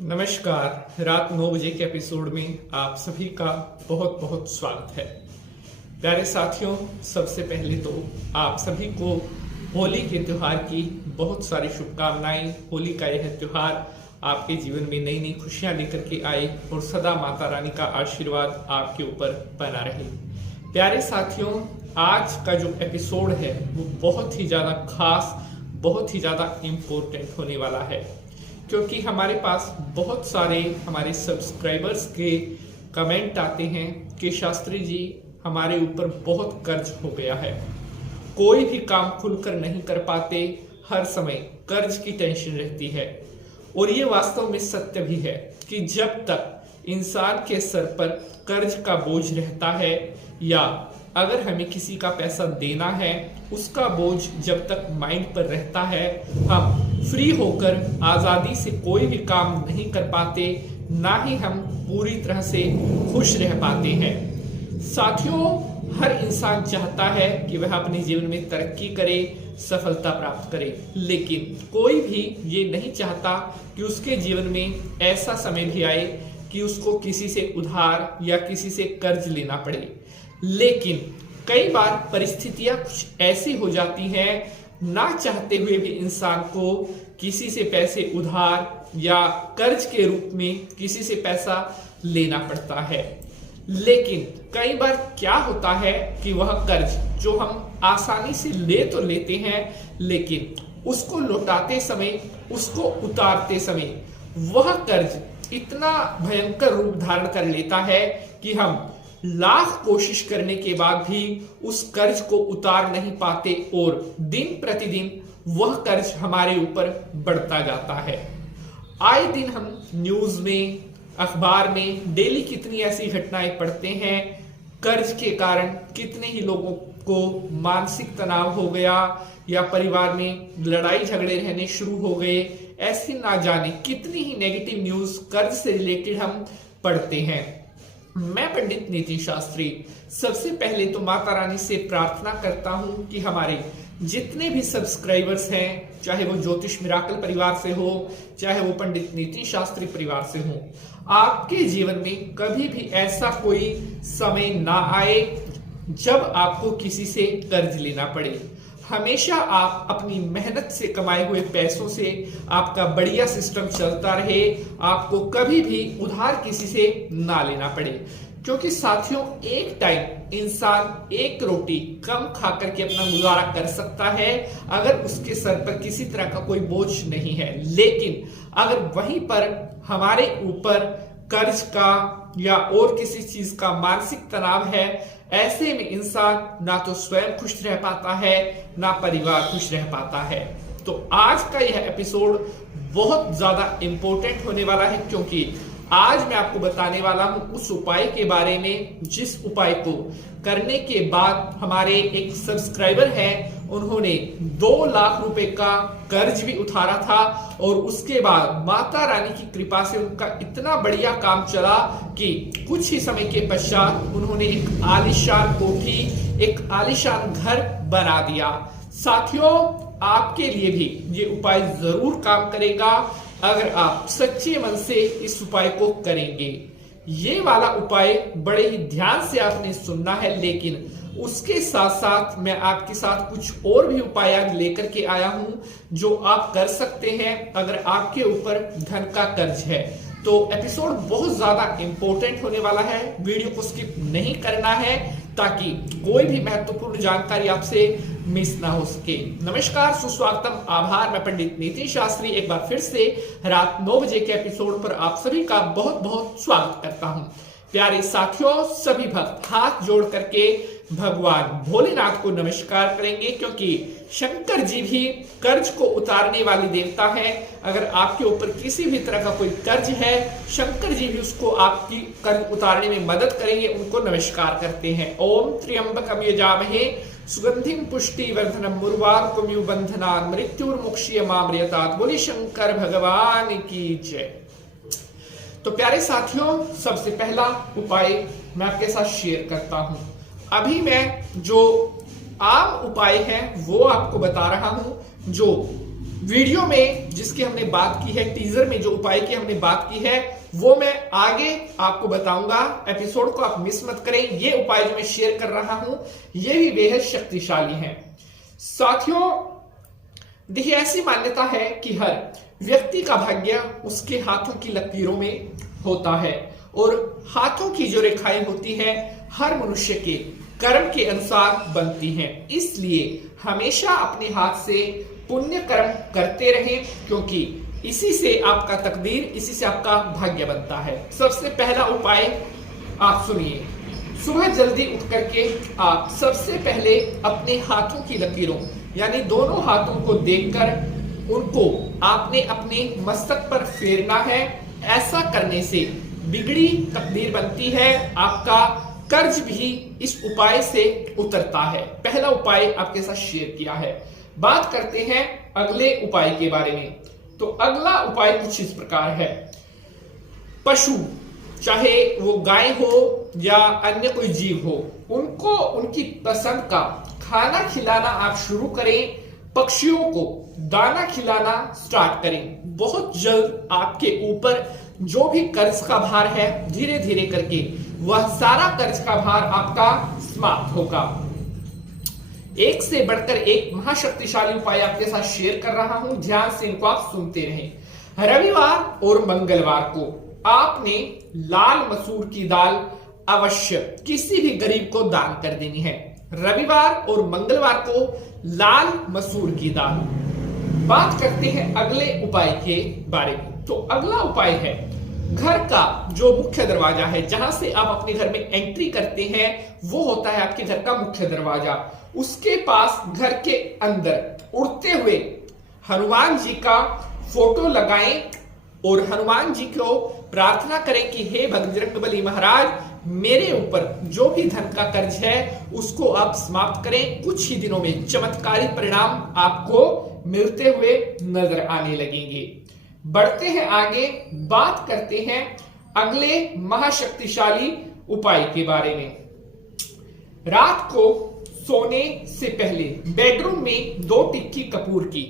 नमस्कार। रात 9 बजे के एपिसोड में आप सभी का बहुत बहुत स्वागत है। प्यारे साथियों, सबसे पहले तो आप सभी को होली के त्योहार की बहुत सारी शुभकामनाएं। होली का यह त्योहार आपके जीवन में नई नई खुशियां लेकर के आए और सदा माता रानी का आशीर्वाद आपके ऊपर बना रहे। प्यारे साथियों, आज का जो एपिसोड है वो बहुत ही ज़्यादा खास, बहुत ही ज़्यादा इम्पोर्टेंट होने वाला है, क्योंकि हमारे पास बहुत सारे हमारे सब्सक्राइबर्स के कमेंट आते हैं कि शास्त्री जी, हमारे ऊपर बहुत कर्ज हो गया है, कोई भी काम खुलकर नहीं कर पाते, हर समय कर्ज की टेंशन रहती है। और ये वास्तव में सत्य भी है कि जब तक इंसान के सर पर कर्ज का बोझ रहता है या अगर हमें किसी का पैसा देना है, उसका बोझ जब तक माइंड पर रहता है, हम फ्री होकर आजादी से कोई भी काम नहीं कर पाते, ना ही हम पूरी तरह से खुश रह पाते हैं। साथियों, हर इंसान चाहता है कि वह अपने जीवन में तरक्की करे, सफलता प्राप्त करे, लेकिन कोई भी ये नहीं चाहता कि उसके जीवन में ऐसा समय भी आए कि उसको किसी से उधार या किसी से कर्ज लेना पड़े। लेकिन कई बार परिस्थितियां कुछ ऐसी हो जाती हैं, ना चाहते हुए भी इंसान को किसी से पैसे उधार या कर्ज के रूप में किसी से पैसा लेना पड़ता है। लेकिन कई बार क्या होता है कि वह कर्ज जो हम आसानी से ले तो लेते हैं, लेकिन उसको लौटाते समय, उसको उतारते समय वह कर्ज इतना भयंकर रूप धारण कर लेता है कि हम लाख कोशिश करने के बाद भी उस कर्ज को उतार नहीं पाते और दिन प्रतिदिन वह कर्ज हमारे ऊपर बढ़ता जाता है। आए दिन हम न्यूज में, अखबार में डेली कितनी ऐसी घटनाएं पढ़ते हैं। कर्ज के कारण कितने ही लोगों को मानसिक तनाव हो गया या परिवार में लड़ाई झगड़े रहने शुरू हो गए। ऐसी ना जाने कितनी ही नेगेटिव न्यूज कर्ज से रिलेटेड हम पढ़ते हैं। मैं पंडित नितिन शास्त्री सबसे पहले तो माता रानी से प्रार्थना करता हूं कि हमारे जितने भी सब्सक्राइबर्स हैं, चाहे वो ज्योतिष मिराकल परिवार से हो, चाहे वो पंडित नितिन शास्त्री परिवार से हो, आपके जीवन में कभी भी ऐसा कोई समय ना आए जब आपको किसी से कर्ज लेना पड़े। हमेशा आप अपनी मेहनत से कमाए हुए पैसों से आपका बढ़िया सिस्टम चलता रहे, आपको कभी भी उधार किसी से ना लेना पड़े। क्योंकि साथियों, एक टाइम इंसान एक रोटी कम खा करके अपना गुजारा कर सकता है अगर उसके सर पर किसी तरह का कोई बोझ नहीं है। लेकिन अगर वहीं पर हमारे ऊपर कर्ज का या और किसी चीज का मानसिक तनाव है, ऐसे में इंसान ना तो स्वयं खुश रह पाता है, ना परिवार खुश रह पाता है। तो आज का यह एपिसोड बहुत ज्यादा इंपॉर्टेंट होने वाला है, क्योंकि आज मैं आपको बताने वाला हूं उस उपाय के बारे में जिस उपाय को करने के बाद हमारे एक सब्सक्राइबर हैं, उन्होंने 2 लाख रुपए का कर्ज भी उतारा था और उसके बाद माता रानी की कृपा से उनका इतना बढ़िया काम चला कि कुछ ही समय के पश्चात उन्होंने एक आलीशान कोठी, एक आलीशान घर बना दिया। साथियों, आपके लिए भी ये उपाय जरूर काम करेगा अगर आप सच्चे मन से इस उपाय को करेंगे। ये वाला उपाय बड़े ही ध्यान से आपने सुनना है, लेकिन उसके साथ साथ मैं आपके साथ कुछ और भी उपाय लेकर के आया हूं जो आप कर सकते हैं अगर आपके ऊपर धन का कर्ज है। तो एपिसोड बहुत ज्यादा इंपॉर्टेंट होने वाला है, वीडियो को स्किप नहीं करना है ताकि कोई भी महत्वपूर्ण जानकारी आपसे मिस ना हो सके। नमस्कार, सुस्वागतम, आभार। मैं पंडित नितिन शास्त्री एक बार फिर से रात 9 बजे के एपिसोड पर आप सभी का बहुत बहुत स्वागत करता हूं। प्यारे साथियों, सभी भक्त हाथ जोड़ करके भगवान भोलेनाथ को नमस्कार करेंगे, क्योंकि शंकर जी भी कर्ज को उतारने वाले देवता हैं। अगर आपके ऊपर किसी भी तरह का कोई कर्ज है, शंकर जी भी उसको आपकी कर्ज उतारने में मदद करेंगे, उनको नमस्कार करते हैं। ओम त्र्यंबकम यजामहे सुगंधिम पुष्टि वर्धनम उर्वारुकमिव बंधनान् मृत्युर्मुक्षीयमामृतात्। बोले शंकर भगवान की जय। तो प्यारे साथियों, सबसे पहला उपाय मैं आपके साथ शेयर करता हूं। अभी मैं जो आम उपाय है वो आपको बता रहा हूं, जो वीडियो में जिसकी हमने बात की है, टीजर में जो उपाय की हमने बात की है, वो मैं आगे आपको बताऊंगा। एपिसोड को आप मिस मत करें। ये उपाय जो मैं शेयर कर रहा हूं ये भी बेहद शक्तिशाली हैं। साथियों देखिए, ऐसी मान्यता है कि हर व्यक्ति का भाग्य उसके हाथों की लकीरों में होता है और हाथों की जो रेखाएं होती हैं हर मनुष्य के कर्म के अनुसार बनती हैं। इसलिए हमेशा अपने हाथ से पुण्य कर्म करते रहें, क्योंकि इसी से आपका तकदीर, इसी से आपका भाग्य बनता है। सबसे पहला उपाय आप सुनिए। सुबह जल्दी उठ करके आप सबसे पहले अपने हाथों की लकीरों यानी दोनों हाथों को देखकर उनको आपने अपने मस्तक पर फेरना है। ऐसा करने से बिगड़ी तकदीर बनती है, आपका कर्ज भी इस उपाय से उतरता है। पहला उपाय आपके साथ शेयर किया है। बात करते हैं अगले उपाय के बारे में। तो अगला उपाय कुछ इस प्रकार है। पशु, चाहे वो गाय हो या अन्य कोई जीव हो, उनको उनकी पसंद का खाना खिलाना आप शुरू करें। पक्षियों को दाना खिलाना स्टार्ट करें। बहुत जल्द आपके ऊपर जो भी कर्ज का भार है, धीरे धीरे करके वह सारा कर्ज का भार आपका समाप्त होगा। एक से बढ़कर एक महाशक्तिशाली उपाय आपके साथ शेयर कर रहा हूं, ध्यान से इनको आप सुनते रहें। रविवार और मंगलवार को आपने लाल मसूर की दाल अवश्य किसी भी गरीब को दान कर देनी है। रविवार और मंगलवार को लाल मसूर की दाल। बात करते हैं अगले उपाय के बारे में। तो अगला उपाय है, घर का जो मुख्य दरवाजा है, जहां से आप अपने घर में एंट्री करते हैं, वो होता है आपके घर का मुख्य दरवाजा। उसके पास घर के अंदर उड़ते हुए हनुमान जी का फोटो लगाएं और हनुमान जी को प्रार्थना करें कि हे बजरंगबली महाराज, मेरे ऊपर जो भी धन का कर्ज है उसको आप समाप्त करें। कुछ ही दिनों में चमत्कारी परिणाम आपको मिलते हुए नजर आने लगेंगे। बढ़ते हैं आगे, बात करते हैं अगले महाशक्तिशाली उपाय के बारे में। रात को सोने से पहले बेडरूम में 2 टिक्की कपूर की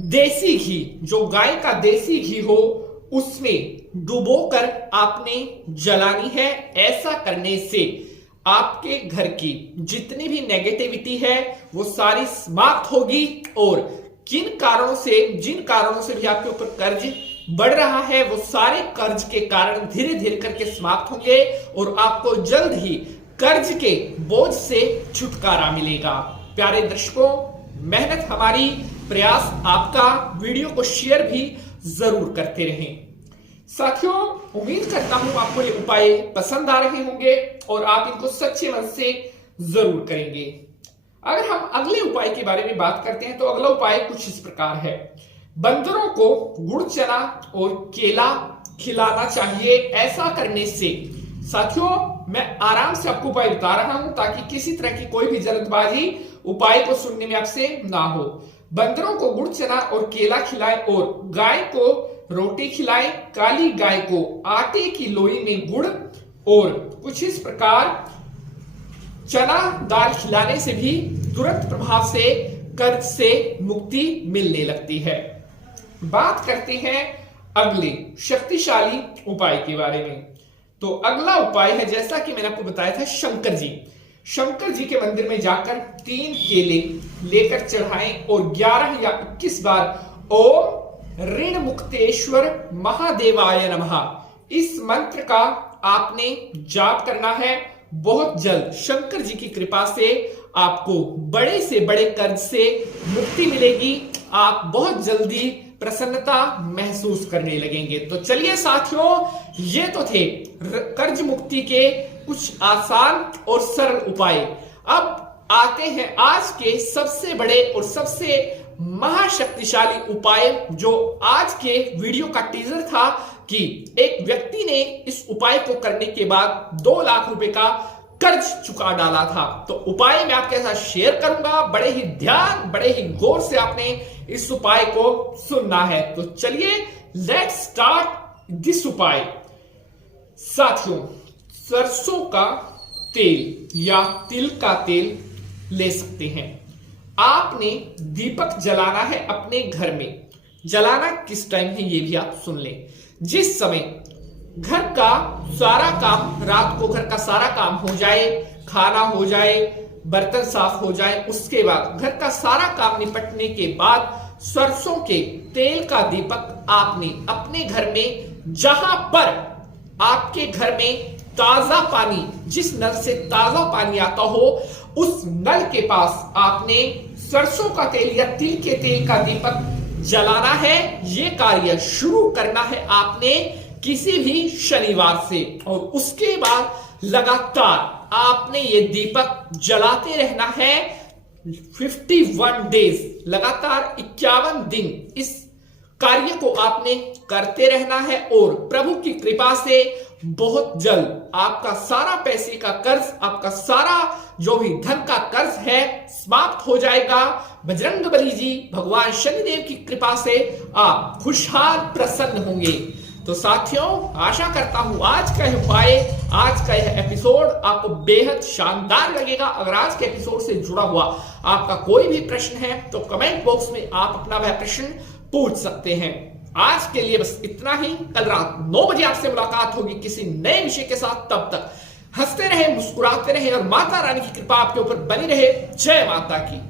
देसी घी, जो गाय का देसी घी हो, उसमें डुबोकर आपने जलानी है। ऐसा करने से आपके घर की जितनी भी नेगेटिविटी है वो सारी समाप्त होगी और जिन कारणों से भी आपके ऊपर कर्ज बढ़ रहा है, वो सारे कर्ज के कारण धीरे धीरे करके समाप्त होंगे और आपको जल्द ही कर्ज के बोझ से छुटकारा मिलेगा। प्यारे दर्शकों, मेहनत हमारी, प्रयास आपका। वीडियो को शेयर भी जरूर करते रहें। साथियों, उम्मीद करता हूं आपको ये उपाय पसंद आ रहे होंगे और आप इनको सच्चे मन से जरूर करेंगे। अगर हम अगले उपाय के बारे में बात करते हैं तो अगला उपाय कुछ इस प्रकार है। बंदरों को गुड़, चना और केला खिलाना चाहिए। ऐसा करने से साथियों, मैं आराम से आपको उपाय बता रहा हूं ताकि किसी तरह की कोई भी जल्दबाजी उपाय को सुनने में आपसे ना हो। बंदरों को गुड़, चना और केला खिलाएं और गाय को रोटी खिलाएं। काली गाय को आटे की लोई में गुड़ और कुछ इस प्रकार चना दाल खिलाने से भी तुरंत प्रभाव से कर्ज से मुक्ति मिलने लगती है। बात करते हैं अगले शक्तिशाली उपाय के बारे में। तो अगला उपाय है, जैसा कि मैंने आपको बताया था, शंकर जी के मंदिर में जाकर 3 केले लेकर चढ़ाएं और 11 या 21 बार ओम ऋण मुक्तेश्वर महादेवाय नमः इस मंत्र का आपने जाप करना है। बहुत जल्द शंकर जी की कृपा से आपको बड़े से बड़े कर्ज से मुक्ति मिलेगी। आप बहुत जल्दी प्रसन्नता महसूस करने लगेंगे। तो चलिए साथियों, ये तो थे कर्ज मुक्ति के कुछ आसान और सरल उपाय। अब आते हैं आज के सबसे बड़े और सबसे महाशक्तिशाली उपाय, जो आज के वीडियो का टीजर था कि एक व्यक्ति ने इस उपाय को करने के बाद 2 लाख रुपए का कर्ज चुका डाला था। तो उपाय मैं आपके साथ शेयर करूंगा। बड़े ही ध्यान, बड़े ही गौर से आपने इस उपाय को सुनना है। तो चलिए लेट्स स्टार्ट दिस उपाय। साथियों, सरसों का तेल या तिल का तेल ले सकते हैं। आपने दीपक जलाना है अपने घर में। जलाना किस टाइम है ये भी आप सुन लें। जिस समय घर का सारा काम, रात को घर का सारा काम हो जाए, खाना हो जाए, बर्तन साफ हो जाए, उसके बाद घर का सारा काम निपटने के बाद सरसों के तेल का दीपक आपने अपने घर में, जहां पर आपके घर में ताजा पानी, जिस नल से ताजा पानी आता हो, उस नल के पास आपने सरसों का तेल या तिल के तेल का दीपक जलाना है। ये कार्य शुरू करना है आपने किसी भी शनिवार से, और उसके बाद लगातार आपने ये दीपक जलाते रहना है 51 डेज, लगातार 51 दिन इस कार्य को आपने करते रहना है। और प्रभु की कृपा से बहुत जल्द आपका सारा पैसे का कर्ज, आपका सारा जो भी धन का कर्ज है, समाप्त हो जाएगा। बजरंगबली जी, भगवान शनिदेव की कृपा से आप खुशहाल प्रसन्न होंगे। तो साथियों, आशा करता हूं आज का यह उपाय, आज का यह एपिसोड आपको बेहद शानदार लगेगा। अगर आज के एपिसोड से जुड़ा हुआ आपका कोई भी प्रश्न है तो कमेंट बॉक्स में आप अपना वह प्रश्न पूछ सकते हैं। आज के लिए बस इतना ही। कल रात 9 बजे आपसे मुलाकात होगी किसी नए विषय के साथ। तब तक हंसते रहे, मुस्कुराते रहे और माता रानी की कृपा आपके ऊपर बनी रहे। जय माता की।